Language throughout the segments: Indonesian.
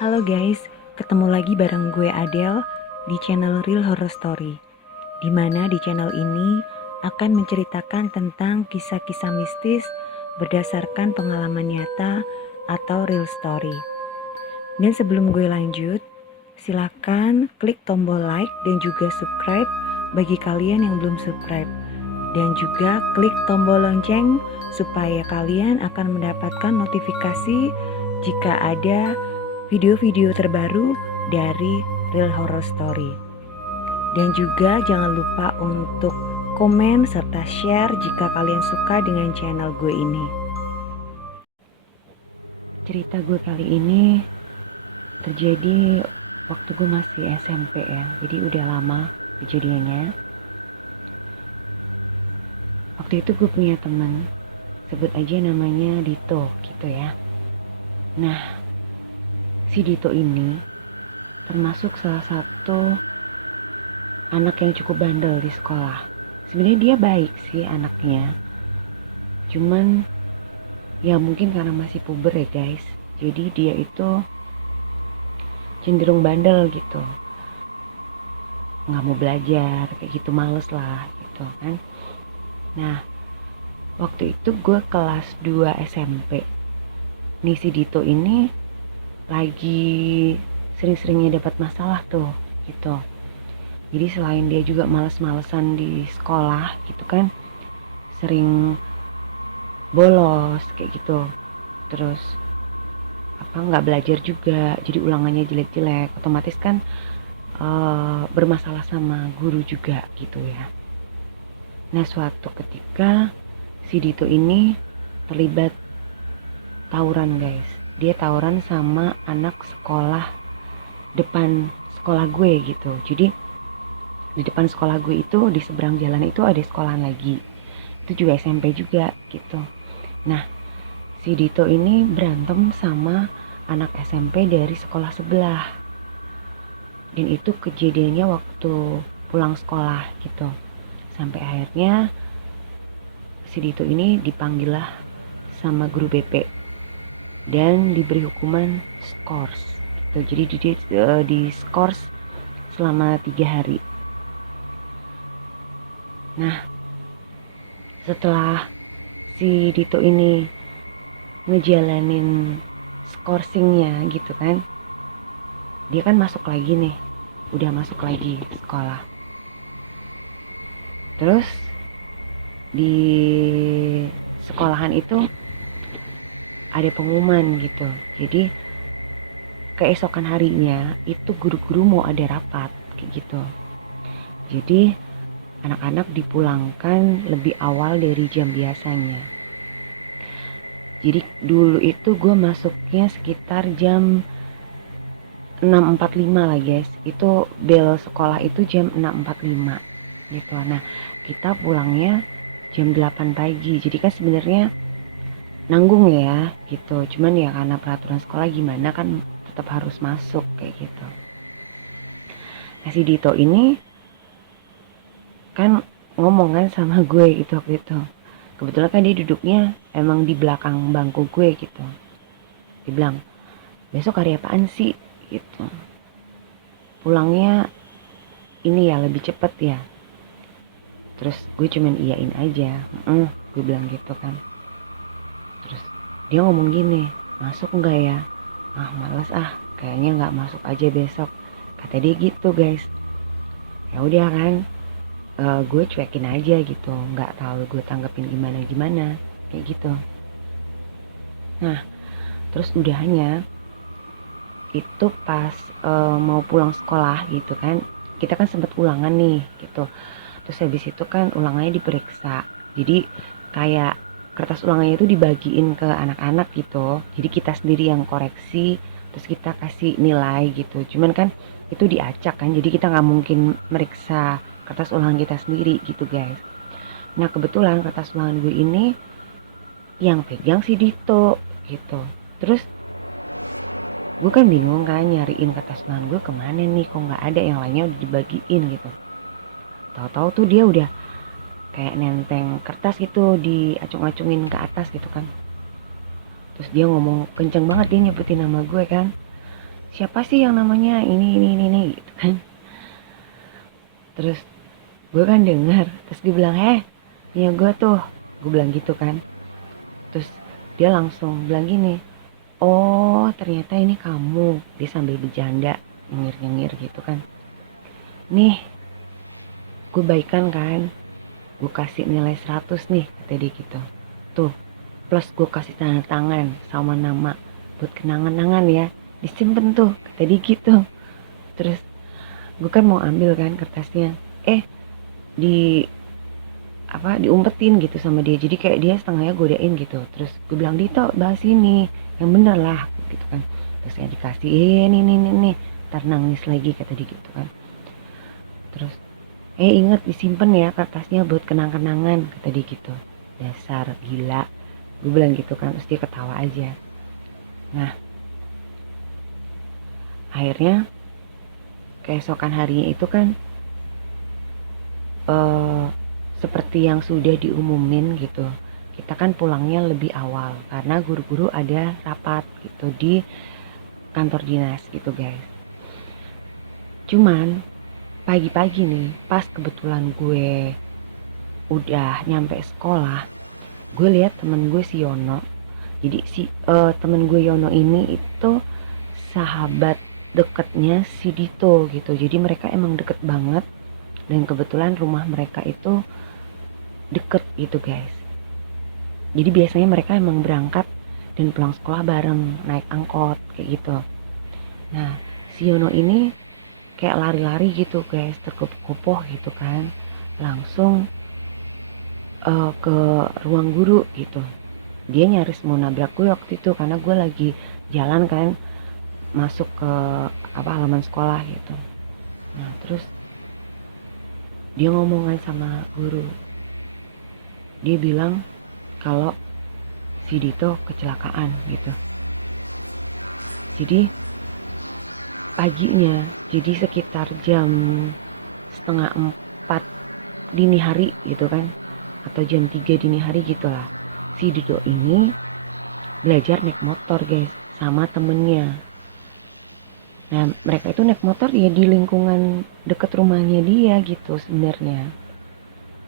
Halo guys, ketemu lagi bareng gue Adele di channel Real Horror Story. Di channel ini akan menceritakan tentang kisah-kisah mistis berdasarkan pengalaman nyata atau real story. Dan sebelum gue lanjut, silakan klik tombol like dan juga subscribe bagi kalian yang belum subscribe. Dan juga klik tombol lonceng supaya kalian akan mendapatkan notifikasi jika ada video-video terbaru dari Real Horror Story. Dan juga jangan lupa untuk komen serta share jika kalian suka dengan channel gue ini. Cerita gue kali ini terjadi waktu gue masih SMP ya, jadi udah lama kejadiannya. Waktu itu gue punya teman, sebut aja namanya Dito gitu ya. Nah, si Dito ini termasuk salah satu anak yang cukup bandel di sekolah. Sebenarnya dia baik sih anaknya, cuman ya mungkin karena masih puber ya guys, jadi dia itu cenderung bandel gitu, nggak mau belajar kayak gitu, males lah gitu kan. Nah, waktu itu gue kelas 2 SMP. Nih si Dito ini lagi sering-seringnya dapat masalah tuh gitu. Jadi selain dia juga males-malesan di sekolah gitu kan, sering bolos kayak gitu, terus nggak belajar juga, jadi ulangannya jelek-jelek, otomatis kan bermasalah sama guru juga gitu ya. Nah, suatu ketika si Dito ini terlibat tawuran guys. Dia tawuran sama anak sekolah depan sekolah gue gitu. Jadi di depan sekolah gue itu, di seberang jalan itu ada sekolahan lagi, itu juga SMP juga gitu. Nah, si Dito ini berantem sama anak SMP dari sekolah sebelah, dan itu kejadiannya waktu pulang sekolah gitu. Sampai akhirnya si Dito ini dipanggil lah sama guru BP dan diberi hukuman skors gitu. Jadi di skors selama 3 hari. Nah, setelah si Dito ini ngejalanin skorsingnya gitu kan, dia kan masuk lagi nih, udah masuk lagi sekolah. Terus di sekolahan itu ada pengumuman gitu, jadi keesokan harinya itu guru-guru mau ada rapat kayak gitu. Jadi anak-anak dipulangkan lebih awal dari jam biasanya. Jadi dulu itu gue masuknya sekitar jam 6.45 lah guys. Itu bel sekolah itu jam 6.45 gitu. Nah, kita pulangnya jam 8 pagi. Jadi kan sebenarnya nanggung ya gitu. Cuman ya karena peraturan sekolah gimana kan tetap harus masuk kayak gitu. Nah, si Dito ini kan ngomong kan sama gue gitu waktu itu. Kebetulan kan dia duduknya emang di belakang bangku gue gitu. Dia bilang, besok hari apaan sih gitu, pulangnya ini ya lebih cepet ya. Terus gue cuman iyain aja, gue bilang gitu kan. Terus dia ngomong gini, masuk nggak ya? Ah, males ah, kayaknya nggak masuk aja besok, kata dia gitu guys. Ya udah kan, gue cuekin aja gitu, nggak tahu gue tanggepin gimana kayak gitu. Nah, terus udahannya itu pas mau pulang sekolah gitu kan, kita kan sempat ulangan nih gitu. Terus habis itu kan ulangannya diperiksa, jadi kayak kertas ulangannya itu dibagiin ke anak-anak gitu, jadi kita sendiri yang koreksi, terus kita kasih nilai gitu. Cuman kan itu diacak kan, jadi kita nggak mungkin meriksa kertas ulangan kita sendiri gitu guys. Nah, kebetulan kertas ulangan gue ini yang pegang si Dito gitu. Terus gue kan bingung kan nyariin kertas ulangan gue kemana nih, kok nggak ada, yang lainnya udah dibagiin gitu. Tahu-tahu tuh dia udah kayak nenteng kertas gitu, diacung-acungin ke atas gitu kan. Terus dia ngomong kenceng banget, dia nyebutin nama gue kan. siapa sih yang namanya ini gitu kan. Terus gue kan dengar, terus dia bilang, ya gue tuh, gue bilang gitu kan. Terus dia langsung bilang gini, oh ternyata ini kamu. Dia sambil bercanda, nyengir-nyengir gitu kan. Nih, gue baikan kan, gue kasih nilai 100 nih, kata dia gitu. Tuh, plus gue kasih tanda tangan sama nama, buat kenangan-kenangan ya. Disimpen tuh, kata dia gitu. Terus gue kan mau ambil kan kertasnya. Di diumpetin gitu sama dia, jadi kayak dia setengahnya godain gitu. Terus gue bilang, Dito bahas ini yang bener lah gitu kan. Terus saya dikasih ini ntar nangis lagi, kata dia gitu kan. Terus inget disimpan ya kertasnya buat kenang-kenangan, kata dia gitu. Dasar gila, gue bilang gitu kan. Terus dia ketawa aja. Nah, akhirnya keesokan harinya itu kan eh, seperti yang sudah diumumin gitu, kita kan pulangnya lebih awal karena guru-guru ada rapat gitu di kantor dinas gitu guys. Cuman pagi-pagi nih, pas kebetulan gue udah nyampe sekolah, gue lihat temen gue si Yono. Jadi temen gue Yono ini itu sahabat deketnya si Dito gitu. Jadi mereka emang deket banget, dan kebetulan rumah mereka itu deket gitu guys. Jadi biasanya mereka emang berangkat dan pulang sekolah bareng, naik angkot kayak gitu. Nah, si Yono ini kayak lari-lari gitu guys, terkopoh-kopoh gitu kan. Langsung ke ruang guru gitu. Dia nyaris mau nabrak gue waktu itu karena gue lagi jalan kan, masuk ke halaman sekolah gitu. Nah, terus dia ngomongan sama guru. Dia bilang kalau si Dito kecelakaan gitu. Jadi paginya, jadi sekitar jam setengah 4 dini hari gitu kan, atau jam 3 dini hari gitulah, si Dido ini belajar naik motor guys sama temennya. Nah mereka itu naik motor ya di lingkungan deket rumahnya dia gitu sebenarnya.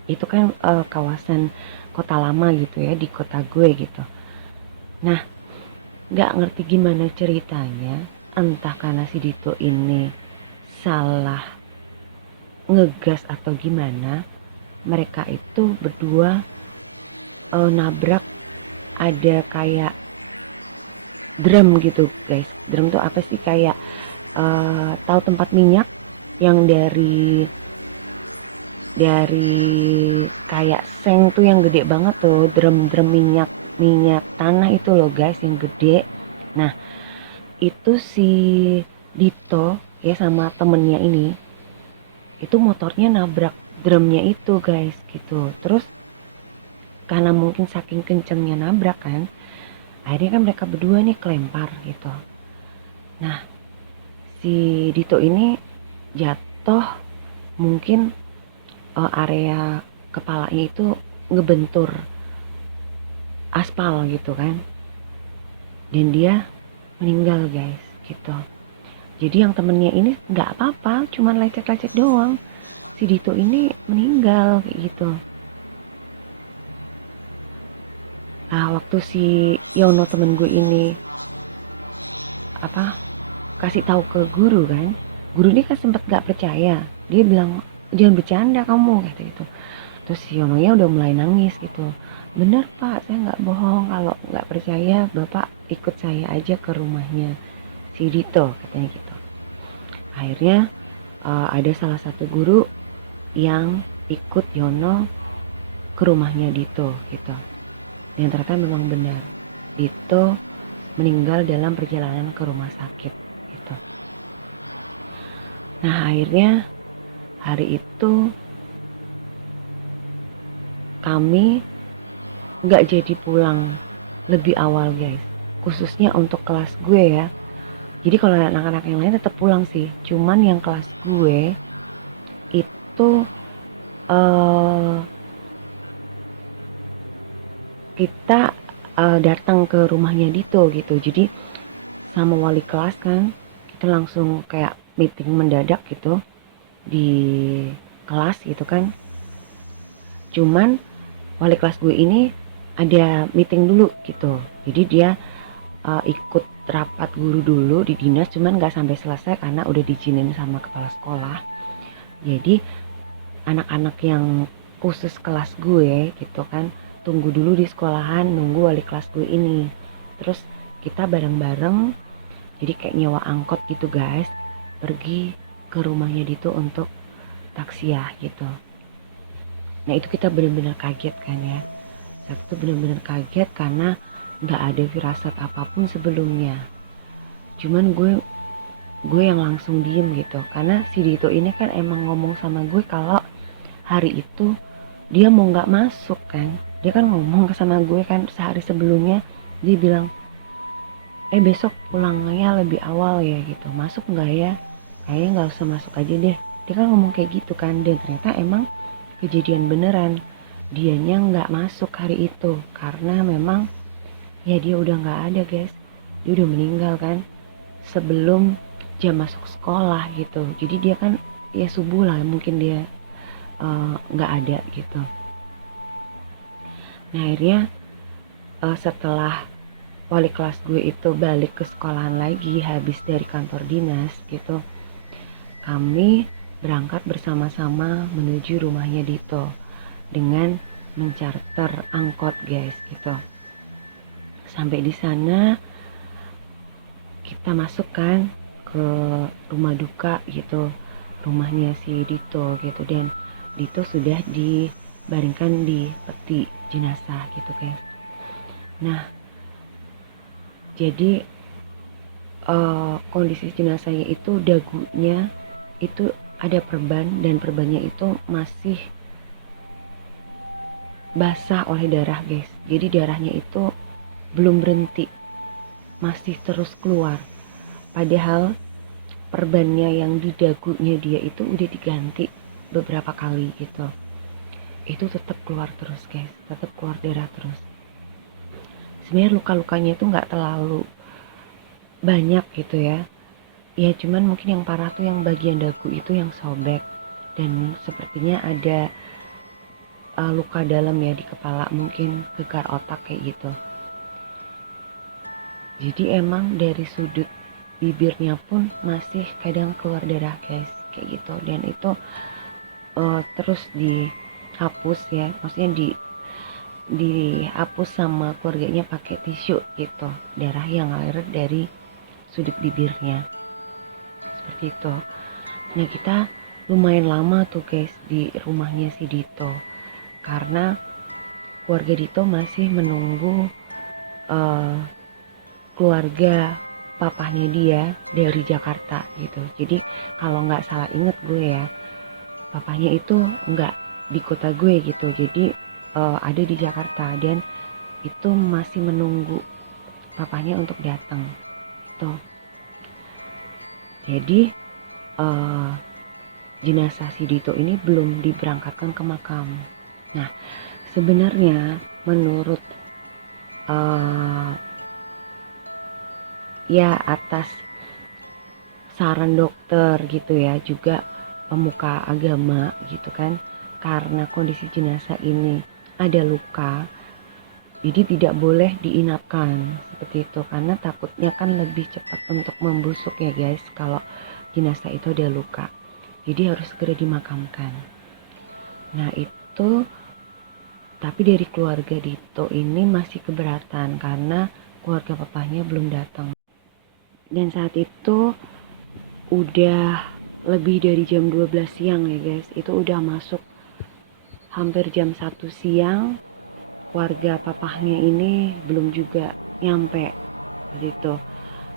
Itu kan kawasan kota lama gitu ya, di kota gue gitu. Nah, gak ngerti gimana ceritanya, entah karena si Dito ini salah ngegas atau gimana, mereka itu berdua nabrak ada kayak drum gitu guys. Drum tuh apa sih, kayak tahu tempat minyak yang dari kayak seng tuh yang gede banget tuh, drum minyak minyak tanah itu loh guys, yang gede. Nah itu si Dito ya sama temennya ini, itu motornya nabrak drumnya itu guys gitu. Terus karena mungkin saking kencengnya nabrak kan, akhirnya kan mereka berdua nih kelempar gitu. Nah si Dito ini jatuh, mungkin area kepalanya itu ngebentur aspal gitu kan, dan dia meninggal guys gitu. Jadi yang temennya ini nggak apa-apa, cuman lecet-lecet doang. Si Dito ini meninggal kayak gitu. Nah waktu si Yono temen gue ini kasih tahu ke guru kan, guru ini kan sempet nggak percaya. Dia bilang, jangan bercanda kamu, kata gitu. Terus si Yononya udah mulai nangis gitu. Bener pak, saya nggak bohong. Kalau nggak percaya bapak ikut saya aja ke rumahnya si Dito, katanya gitu. Akhirnya ada salah satu guru yang ikut Yono ke rumahnya Dito gitu. Dan ternyata memang benar, Dito meninggal dalam perjalanan ke rumah sakit gitu. Nah akhirnya hari itu kami nggak jadi pulang lebih awal guys, khususnya untuk kelas gue ya. Jadi kalau anak-anak yang lain tetap pulang sih, cuman yang kelas gue itu uh, kita datang ke rumahnya Dito gitu. Jadi sama wali kelas kan, Itu langsung kayak meeting mendadak gitu di kelas gitu kan. Cuman wali kelas gue ini ada meeting dulu gitu, jadi dia ikut rapat guru dulu di dinas, cuman gak sampai selesai karena udah diizinin sama kepala sekolah. Jadi anak-anak yang khusus kelas gue gitu kan tunggu dulu di sekolahan nunggu wali kelas gue ini. Terus kita bareng-bareng, jadi kayak nyewa angkot gitu guys, pergi ke rumahnya Dito untuk taksiah gitu. Nah itu kita bener-bener kaget kan ya, saat itu bener-bener kaget karena nggak ada firasat apapun sebelumnya. Cuman gue yang langsung diem gitu, karena si Dito ini kan emang ngomong sama gue kalau hari itu dia mau nggak masuk kan. Dia kan ngomong sama gue kan sehari sebelumnya, dia bilang besok pulangnya lebih awal ya gitu, masuk nggak ya, kayaknya nggak usah masuk aja deh. Dia kan ngomong kayak gitu kan, dan ternyata emang kejadian beneran, dianya nggak masuk hari itu karena memang ya dia udah nggak ada guys, dia udah meninggal kan sebelum jam masuk sekolah gitu. Jadi dia kan ya subuh lah mungkin dia nggak ada gitu. Nah akhirnya setelah wali kelas gue itu balik ke sekolahan lagi habis dari kantor dinas gitu, kami berangkat bersama-sama menuju rumahnya Dito dengan mencarter angkot guys gitu. Sampai di sana kita masuk kan ke rumah duka gitu, rumahnya si Dito gitu, dan Dito sudah dibaringkan di peti jenazah gitu guys. Nah jadi kondisi jenazahnya itu dagunya itu ada perban, dan perbannya itu masih basah oleh darah guys. Jadi darahnya itu belum berhenti, masih terus keluar. Padahal perbannya yang di dagunya dia itu udah diganti beberapa kali gitu. Itu tetap keluar terus guys, tetap keluar darah terus. Sebenarnya luka-lukanya itu nggak terlalu banyak gitu ya. Ya cuman mungkin yang parah tuh yang bagian dagu itu yang sobek, dan sepertinya ada luka dalam ya di kepala, mungkin gegar otak kayak gitu. Jadi emang dari sudut bibirnya pun masih kadang keluar darah guys kayak gitu, dan itu terus dihapus ya, maksudnya dihapus sama keluarganya pakai tisu gitu, darah yang ngalir dari sudut bibirnya seperti itu. Nah kita lumayan lama tuh guys di rumahnya si Dito karena keluarga Dito masih menunggu uh, keluarga papahnya dia dari Jakarta gitu. Jadi kalau nggak salah inget gue ya, papahnya itu nggak di kota gue gitu, jadi ada di Jakarta, dan itu masih menunggu papahnya untuk datang gitu. Jadi jenazah si Dito ini belum diberangkatkan ke makam. Nah sebenarnya menurut ya atas saran dokter gitu ya, juga pemuka agama gitu kan, karena kondisi jenazah ini ada luka, jadi tidak boleh diinapkan seperti itu, karena takutnya kan lebih cepat untuk membusuk ya guys kalau jenazah itu ada luka, jadi harus segera dimakamkan. Nah itu tapi dari keluarga Dito ini masih keberatan karena keluarga papahnya belum datang, dan saat itu udah lebih dari jam 12 siang ya guys, itu udah masuk hampir jam 1 siang, keluarga papahnya ini belum juga nyampe gitu.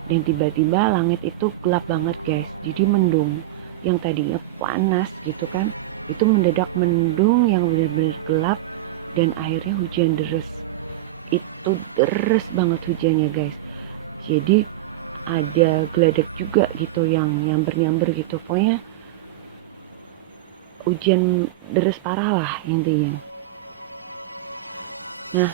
Dan tiba-tiba langit itu gelap banget guys, jadi mendung yang tadinya panas gitu kan, itu mendadak mendung yang benar-benar gelap, dan akhirnya hujan deres. Itu deres banget hujannya guys, jadi ada geladak juga gitu yang nyamber-nyamber gitu, pokoknya hujan deres parah lah intinya. Nah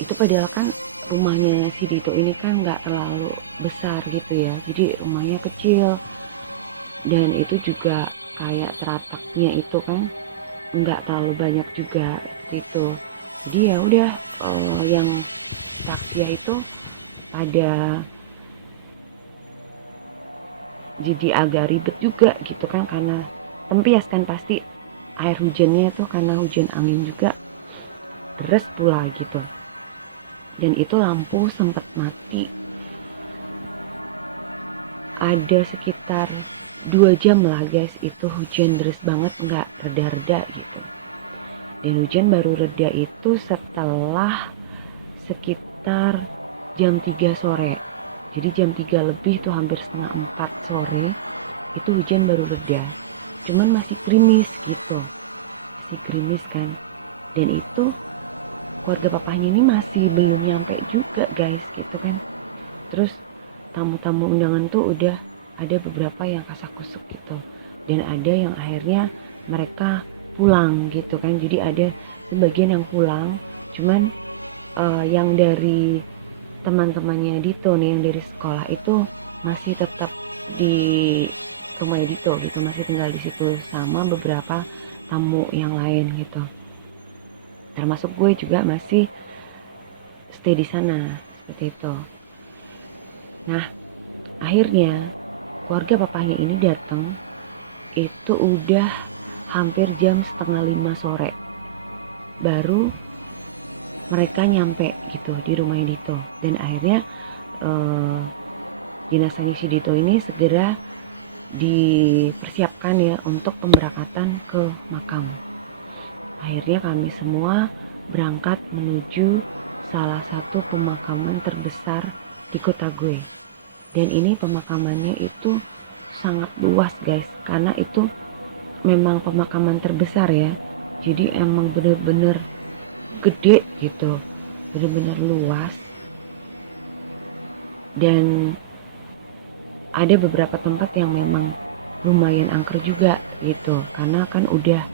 itu padahal kan rumahnya si Dito ini kan nggak terlalu besar gitu ya, jadi rumahnya kecil dan itu juga kayak teratapnya itu kan nggak terlalu banyak juga seperti itu. Jadi ya udah yang taksia itu pada jadi agak ribet juga gitu kan, karena tempias kan pasti air hujannya tuh karena hujan angin juga deres pula gitu. Dan itu lampu sempat mati ada sekitar 2 jam lah guys, itu hujan deres banget nggak reda-reda gitu. Dan hujan baru reda itu setelah sekitar jam 3 sore. Jadi jam 3 lebih tuh hampir setengah 4 sore itu hujan baru reda. Cuman masih gerimis gitu. Masih gerimis kan. Dan itu keluarga papahnya ini masih belum nyampe juga guys gitu kan. Terus tamu-tamu undangan tuh udah ada beberapa yang kasak-kusuk gitu. Dan ada yang akhirnya mereka pulang gitu kan. Jadi ada sebagian yang pulang. Cuman yang dari teman-temannya Dito nih yang dari sekolah itu masih tetap di rumah Dito gitu, masih tinggal di situ sama beberapa tamu yang lain gitu. Termasuk gue juga masih stay di sana seperti itu. Nah, akhirnya keluarga papahnya ini datang itu udah hampir jam setengah 5 sore. Baru mereka nyampe gitu di rumahnya Dito. Dan akhirnya jenazahnya si Dito ini segera dipersiapkan ya untuk pemberangkatan ke makam. Akhirnya kami semua berangkat menuju salah satu pemakaman terbesar di kota gue. Dan ini pemakamannya itu sangat luas guys, karena itu memang pemakaman terbesar ya. Jadi emang bener-bener gede gitu, bener-bener luas. Dan ada beberapa tempat yang memang lumayan angker juga gitu, karena kan udah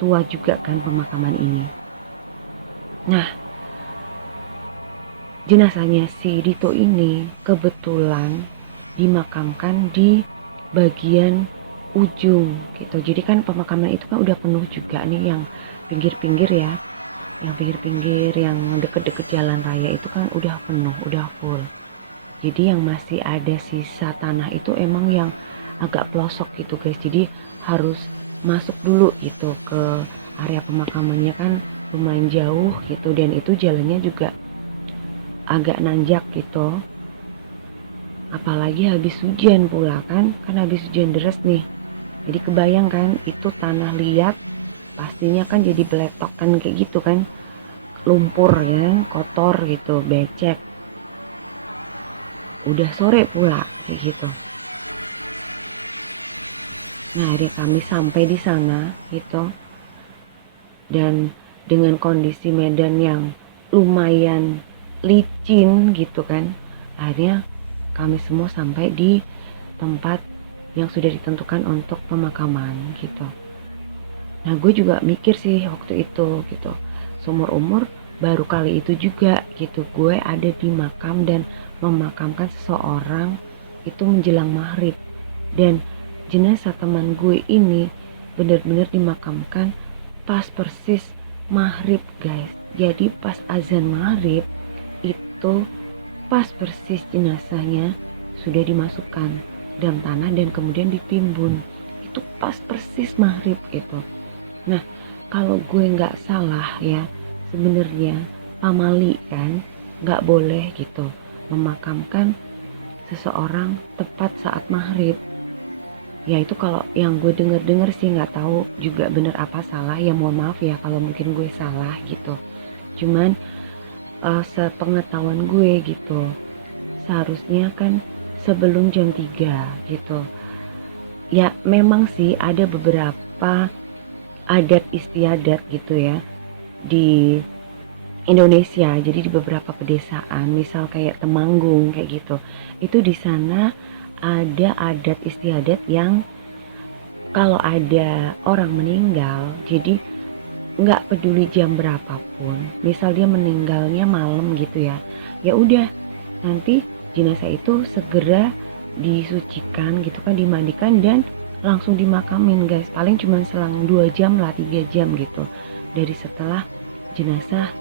tua juga kan pemakaman ini. Nah, jenazahnya si Dito ini kebetulan dimakamkan di bagian ujung gitu. Jadi kan pemakaman itu kan udah penuh juga nih, yang pinggir-pinggir ya. Yang pinggir-pinggir yang deket-deket jalan raya itu kan udah penuh, udah full. Jadi yang masih ada sisa tanah itu emang yang agak pelosok gitu guys. Jadi harus masuk dulu gitu ke area pemakamannya, kan lumayan jauh gitu. Dan itu jalannya juga agak nanjak gitu. Apalagi habis hujan pula kan habis hujan deras nih. Jadi kebayang kan itu tanah liat pastinya kan jadi beletok kan kayak gitu kan. Lumpur ya, kotor gitu, becek. Udah sore pula kayak gitu. Nah, akhirnya kami sampai di sana gitu. Dan dengan kondisi medan yang lumayan licin gitu kan, akhirnya kami semua sampai di tempat yang sudah ditentukan untuk pemakaman gitu. Nah, gue juga mikir sih waktu itu gitu, seumur umur baru kali itu juga gitu gue ada di makam dan memakamkan seseorang itu menjelang maghrib. Dan jenazah teman gue ini benar-benar dimakamkan pas persis maghrib guys. Jadi pas azan maghrib itu pas persis jenazahnya sudah dimasukkan dalam tanah dan kemudian ditimbun. Itu pas persis maghrib gitu. Nah, kalau gue nggak salah ya, sebenarnya pamali kan nggak boleh gitu memakamkan seseorang tepat saat maghrib. Ya itu kalau yang gue denger sih, nggak tahu juga bener apa salah, ya mohon maaf ya kalau mungkin gue salah gitu. Cuman sepengetahuan gue gitu, seharusnya kan sebelum jam 3 gitu. Ya memang sih ada beberapa adat istiadat gitu ya di Indonesia. Jadi di beberapa pedesaan, misal kayak Temanggung kayak gitu, itu di sana ada adat istiadat yang kalau ada orang meninggal, jadi nggak peduli jam berapapun, misal dia meninggalnya malam gitu ya, ya udah nanti jenazah itu segera disucikan gitu kan, dimandikan dan langsung dimakamin guys. Paling cuma selang 2 jam lah, 3 jam gitu dari setelah jenazah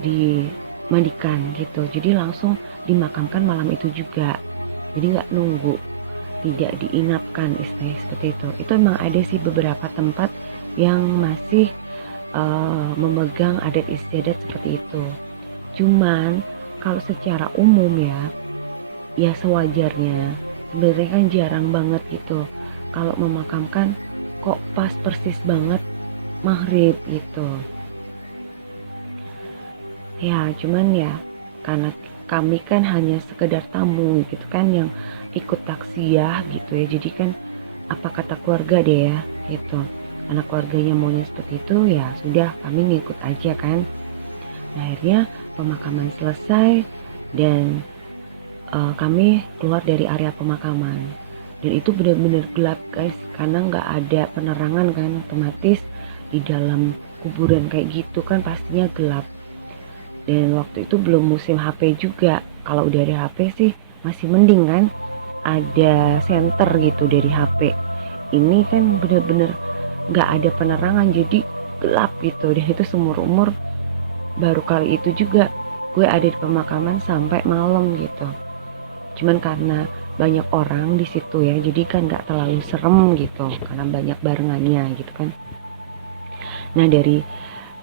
dimandikan gitu. Jadi langsung dimakamkan malam itu juga, jadi nggak nunggu, tidak diinapkan, istilahnya seperti itu. Itu emang ada sih beberapa tempat yang masih memegang adat istiadat seperti itu. Cuman kalau secara umum ya sewajarnya. Sebenarnya kan jarang banget gitu kalau memakamkan kok pas persis banget maghrib gitu. Ya cuman ya karena kami kan hanya sekedar tamu gitu kan yang ikut taksiyah gitu ya. Jadi kan apa kata keluarga deh ya gitu. Anak keluarganya maunya seperti itu, ya sudah kami ngikut aja kan. Nah, akhirnya pemakaman selesai dan kami keluar dari area pemakaman. Dan itu benar-benar gelap guys, karena nggak ada penerangan kan, otomatis di dalam kuburan kayak gitu kan pastinya gelap. Dan waktu itu belum musim HP juga. Kalau udah ada HP sih masih mending kan, ada senter gitu dari HP. Ini kan bener-bener nggak ada penerangan, jadi gelap gitu. Dan itu seumur umur baru kali itu juga gue ada di pemakaman sampai malam gitu. Cuman karena banyak orang di situ ya, jadi kan nggak terlalu serem gitu karena banyak barengannya gitu kan. Nah dari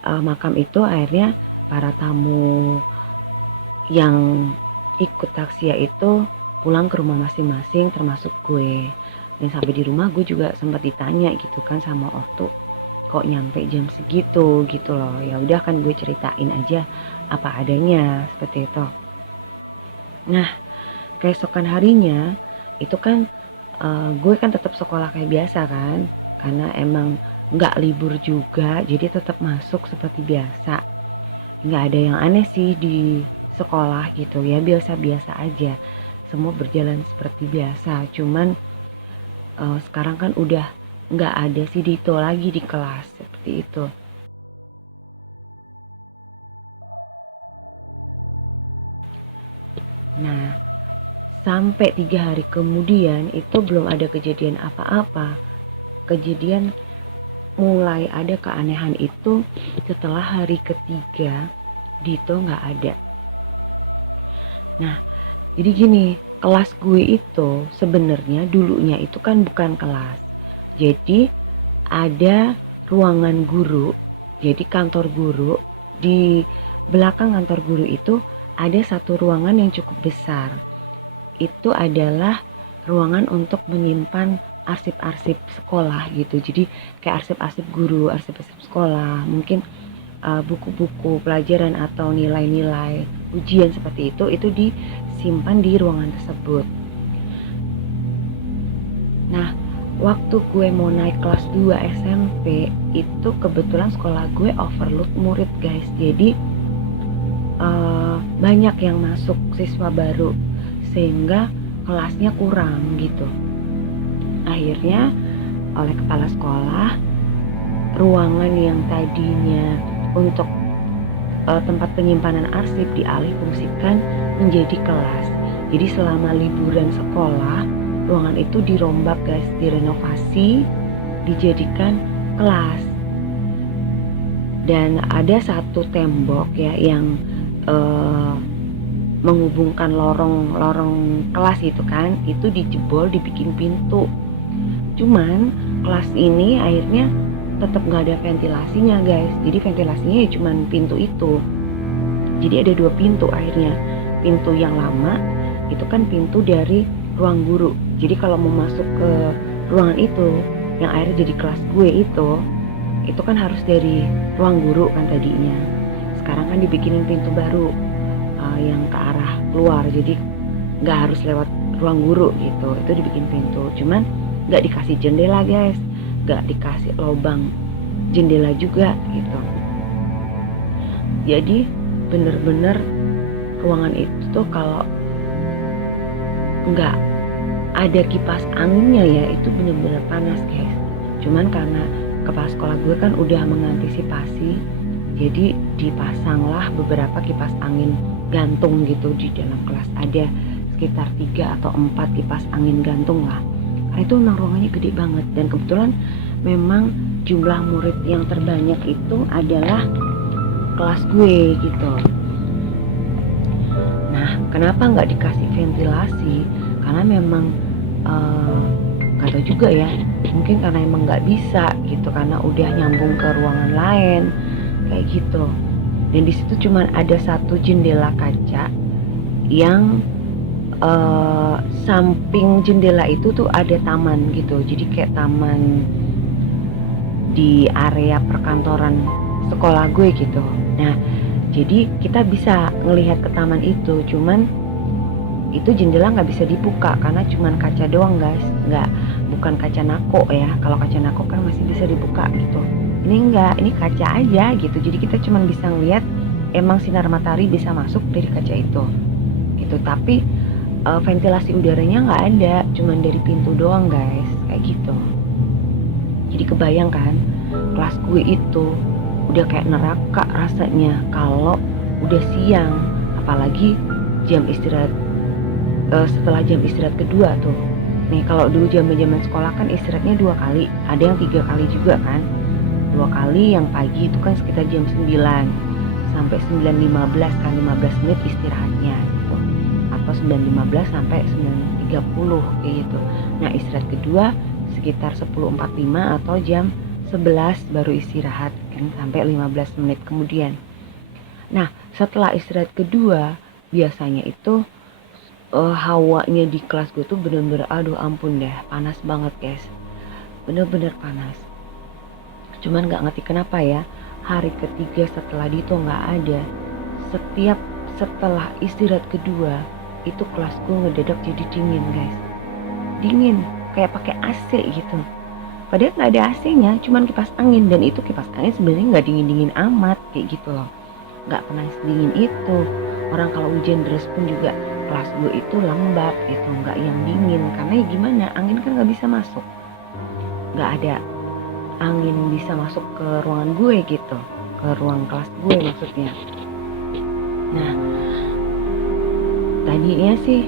makam itu akhirnya para tamu yang ikut taksia itu pulang ke rumah masing-masing termasuk gue. Dan sampai di rumah gue juga sempat ditanya gitu kan sama ortu, kok nyampe jam segitu gitu loh. Ya udah kan gue ceritain aja apa adanya seperti itu. Nah keesokan harinya itu kan gue kan tetap sekolah kayak biasa kan, karena emang nggak libur juga, jadi tetap masuk seperti biasa. Nggak ada yang aneh sih di sekolah gitu ya, biasa-biasa aja, semua berjalan seperti biasa. Cuman sekarang kan udah nggak ada si Dito lagi di kelas seperti itu. Nah sampai 3 hari kemudian itu belum ada kejadian apa-apa. Kejadian mulai ada keanehan itu setelah hari ketiga Dito nggak ada. Nah jadi gini, kelas gue itu sebenarnya dulunya itu kan bukan kelas, jadi ada ruangan guru, jadi kantor guru. Di belakang kantor guru itu ada satu ruangan yang cukup besar. Itu adalah ruangan untuk menyimpan arsip-arsip sekolah gitu. Jadi kayak arsip-arsip guru, arsip-arsip sekolah, mungkin buku-buku pelajaran atau nilai-nilai ujian seperti itu disimpan di ruangan tersebut. Nah waktu gue mau naik kelas 2 SMP itu kebetulan sekolah gue overload murid guys. Jadi banyak yang masuk siswa baru sehingga kelasnya kurang gitu. Akhirnya oleh kepala sekolah, ruangan yang tadinya untuk tempat penyimpanan arsip dialihfungsikan menjadi kelas. Jadi selama liburan sekolah, ruangan itu dirombak guys, direnovasi, dijadikan kelas. Dan ada satu tembok ya yang menghubungkan lorong kelas itu kan, itu dijebol, dibikin pintu. Cuman kelas ini akhirnya tetap nggak ada ventilasinya guys. Jadi ventilasinya ya cuman pintu itu. Jadi ada 2 pintu akhirnya. Pintu yang lama itu kan pintu dari ruang guru. Jadi kalau mau masuk ke ruangan itu yang akhirnya jadi kelas gue itu kan harus dari ruang guru kan tadinya. Sekarang kan dibikinin pintu baru yang ke arah keluar, jadi nggak harus lewat ruang guru gitu. Itu dibikin pintu, cuman nggak dikasih jendela guys, nggak dikasih lubang jendela juga gitu. Jadi bener-bener ruangan itu tuh kalau nggak ada kipas anginnya ya itu bener-bener panas guys. Cuman karena kepala sekolah gue kan udah mengantisipasi, jadi dipasanglah beberapa kipas angin gantung gitu di dalam kelas. Ada sekitar 3 atau 4 kipas angin gantung lah, karena itu memang ruangannya gede banget. Dan kebetulan memang jumlah murid yang terbanyak itu adalah kelas gue gitu. Nah, kenapa nggak dikasih ventilasi? Karena memang nggak tahu juga ya, mungkin karena emang nggak bisa gitu, karena udah nyambung ke ruangan lain kayak gitu. Dan di situ cuman ada satu jendela kaca yang samping jendela itu tuh ada taman gitu, jadi kayak taman di area perkantoran sekolah gue gitu. Nah, jadi kita bisa ngelihat ke taman itu, cuman itu jendela nggak bisa dibuka karena cuman kaca doang guys, bukan kaca nako ya. Kalau kaca nako kan masih bisa dibuka gitu, ini enggak, ini kaca aja gitu. Jadi kita cuman bisa ngelihat emang sinar matahari bisa masuk dari kaca itu gitu, tapi ventilasi udaranya nggak ada, cuman dari pintu doang guys, kayak gitu. Jadi kebayang kan, kelas gue itu udah kayak neraka rasanya kalau udah siang, apalagi jam istirahat. Setelah jam istirahat kedua tuh nih, kalau dulu zaman sekolah kan istirahatnya 2 kali, ada yang 3 kali juga kan. 2 kali yang pagi itu kan sekitar jam 9 sampai 9.15 kan, 15 menit istirahatnya gitu, atau 9.15 sampai 9.30 kayak gitu. Nah, istirahat kedua sekitar 10.45 atau jam 11 baru istirahat kan, sampai 15 menit kemudian. Nah, setelah istirahat kedua biasanya itu hawanya di kelas gue tuh bener-bener aduh ampun deh, panas banget guys, bener-bener panas. Cuman gak ngerti kenapa ya, hari ketiga setelah Dito gak ada, setelah istirahat kedua itu kelas gue ngedadak jadi dingin guys, dingin kayak pakai AC gitu. Padahal nggak ada AC-nya, cuman kipas angin, dan itu kipas angin sebenarnya nggak dingin-dingin amat kayak gitu loh, nggak pernah sedingin itu. Orang kalau hujan deras pun juga kelas gue itu lembab gitu, nggak yang dingin. Karena ya gimana, angin kan nggak bisa masuk, nggak ada angin bisa masuk ke ruangan gue gitu, ke ruang kelas gue maksudnya. Nah, tadinya sih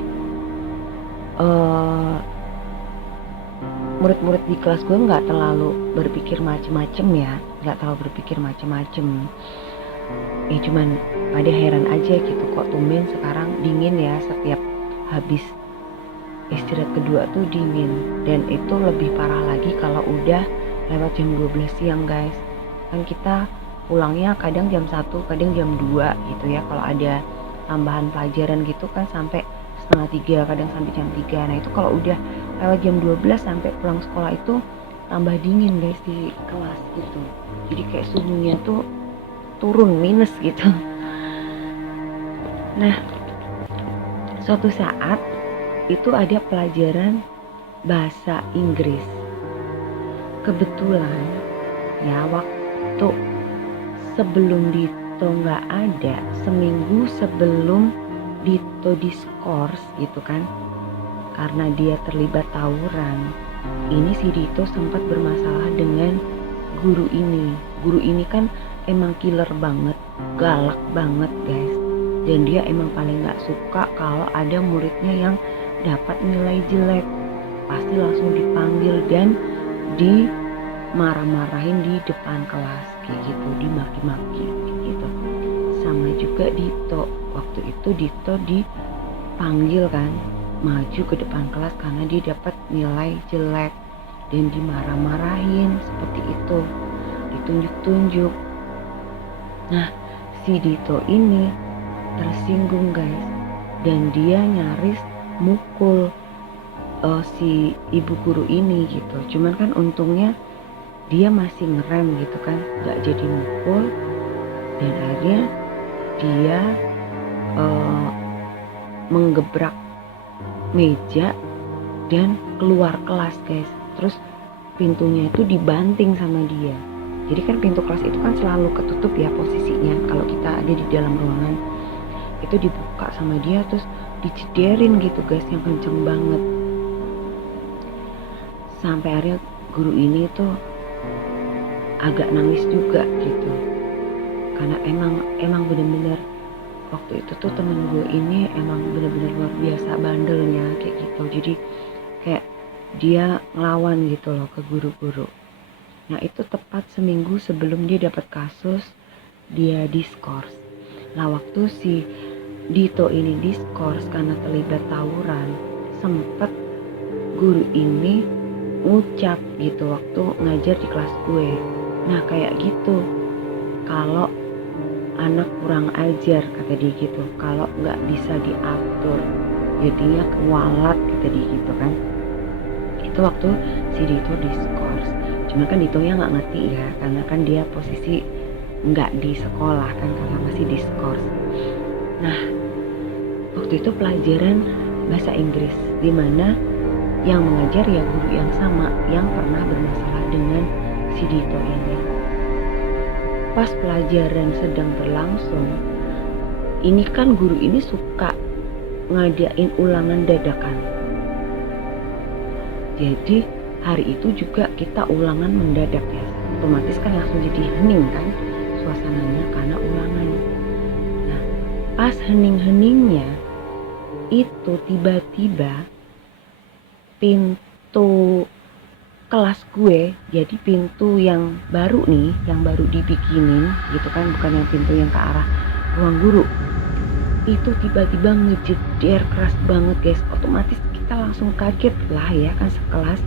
murid-murid di kelas gue nggak terlalu berpikir macem-macem ya, nggak terlalu berpikir macem-macem. Ya cuman pada heran aja gitu, kok tumben sekarang dingin ya, setiap habis istirahat kedua tuh dingin. Dan itu lebih parah lagi kalau udah lewat jam 12 siang guys. Kan kita pulangnya kadang jam 1, kadang jam 2 gitu ya, kalau ada tambahan pelajaran gitu kan sampai setengah 3, kadang sampai jam 3. Nah itu kalau udah lewat jam 12 sampai pulang sekolah itu tambah dingin guys di kelas gitu. Jadi kayak suhunya tuh turun minus gitu. Nah, suatu saat itu ada pelajaran bahasa Inggris. Kebetulan ya, waktu sebelum Dito nggak ada, seminggu sebelum Dito diskors gitu kan, karena dia terlibat tawuran. Ini si Dito sempat bermasalah dengan guru ini. Guru ini kan emang killer banget, galak banget guys. Dan dia emang paling gak suka kalau ada muridnya yang dapat nilai jelek. Pasti langsung dipanggil dan dimarah-marahin di depan kelas kayak gitu, dimaki-maki gitu. Sama juga Dito, waktu itu Dito dipanggil kan, maju ke depan kelas karena dia dapat nilai jelek dan dimarah-marahin seperti itu, ditunjuk-tunjuk. Nah, si Dito ini tersinggung guys, dan dia nyaris mukul si ibu guru ini gitu. Cuman kan untungnya dia masih ngerem gitu kan, gak jadi mukul. Dan akhirnya dia menggebrak meja dan keluar kelas guys. Terus pintunya itu dibanting sama dia. Jadi kan pintu kelas itu kan selalu ketutup ya posisinya kalau kita ada di dalam ruangan. Itu dibuka sama dia, terus dicederin gitu guys, yang kenceng banget. Sampai akhirnya guru ini tuh agak nangis juga gitu, karena emang bener-bener waktu itu tuh temen gue ini emang bener-bener luar biasa bandelnya kayak gitu. Jadi kayak dia ngelawan gitu loh ke guru-guru. Nah itu tepat seminggu sebelum dia dapat kasus dia diskors. Nah waktu si Dito ini diskors karena terlibat tawuran, sempet guru ini ngucap gitu waktu ngajar di kelas gue. Nah kayak gitu, kalau anak kurang ajar kata dia gitu, kalau nggak bisa diatur jadinya kewalat kata dia gitu kan. Itu waktu si Dito diskors. Cuma kan Ditonya nggak ngerti ya, karena kan dia posisi nggak di sekolah kan karena masih diskors. Nah waktu itu pelajaran bahasa Inggris, dimana yang mengajar ya guru yang sama yang pernah bermasalah dengan si Dito ini. Pas pelajaran sedang berlangsung, ini kan guru ini suka ngadain ulangan dadakan. Jadi hari itu juga kita ulangan mendadak ya, otomatis kan langsung jadi hening kan suasananya karena ulangan. Nah pas hening-heningnya itu tiba-tiba pintu kelas gue, jadi pintu yang baru nih, yang baru dibikinin gitu kan, bukan yang pintu yang ke arah ruang guru, itu tiba-tiba ngejeder keras banget guys. Otomatis kita langsung kaget lah ya kan, sekelas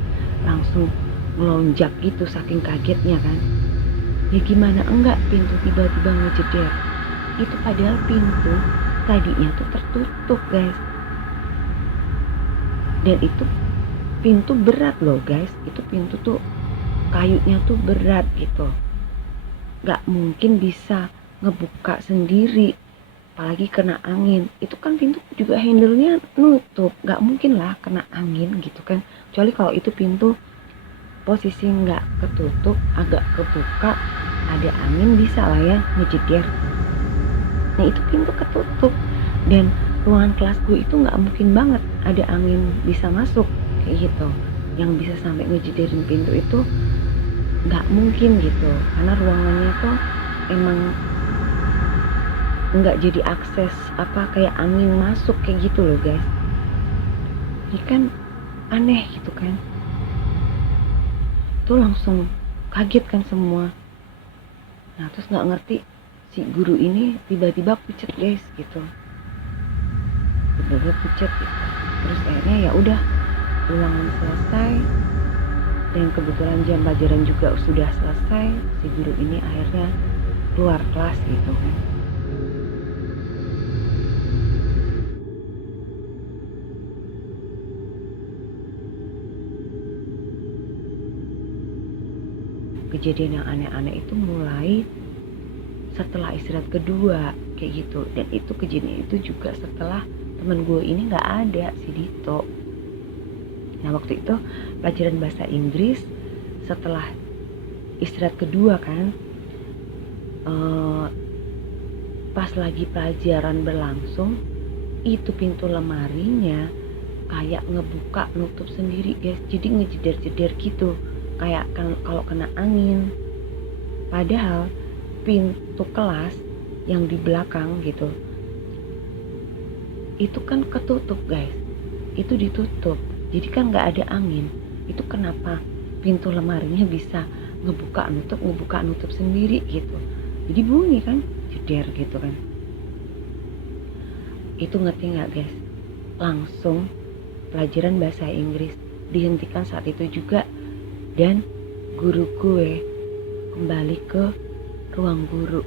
langsung melonjak gitu saking kagetnya kan. Ya gimana enggak, pintu tiba-tiba ngejeder. Itu padahal pintu tadinya tuh tertutup guys, dan itu pintu berat loh guys. Itu pintu tuh kayunya tuh berat gitu, gak mungkin bisa ngebuka sendiri, apalagi kena angin. Itu kan pintu juga handle-nya nutup, gak mungkin lah kena angin gitu kan. Kecuali kalau itu pintu posisi gak ketutup, agak kebuka, ada angin bisa lah ya ngejeder. Nah itu pintu ketutup, dan ruangan kelas gue itu gak mungkin banget ada angin bisa masuk kayak gitu, yang bisa sampai ngejederin pintu itu nggak mungkin gitu, karena ruangannya tuh emang nggak jadi akses apa kayak angin masuk kayak gitu loh guys. Ini kan aneh gitu kan, tuh langsung kaget kan semua. Nah terus nggak ngerti si guru ini tiba-tiba pucet guys gitu, tiba-tiba pucet gitu. Terus akhirnya ya udah ulangan selesai, dan kebetulan jam pelajaran juga sudah selesai. Si guru ini akhirnya keluar kelas gitu kan. Kejadian yang aneh-aneh itu mulai setelah istirahat kedua kayak gitu, dan itu kejadian itu juga setelah temen gue ini nggak ada, si Dito. Nah waktu itu pelajaran bahasa Inggris setelah istirahat kedua kan, pas lagi pelajaran berlangsung, itu pintu lemarinya kayak ngebuka nutup sendiri guys, jadi ngejeder-jeder gitu kayak kan kalau kena angin. Padahal pintu kelas yang di belakang gitu itu kan ketutup guys, itu ditutup, jadi kan nggak ada angin. Itu kenapa pintu lemarinya bisa ngebuka nutup sendiri gitu, jadi bunyi kan jeder gitu kan. Itu ngerti nggak guys, langsung pelajaran bahasa Inggris dihentikan saat itu juga, dan guru gue kembali ke ruang guru.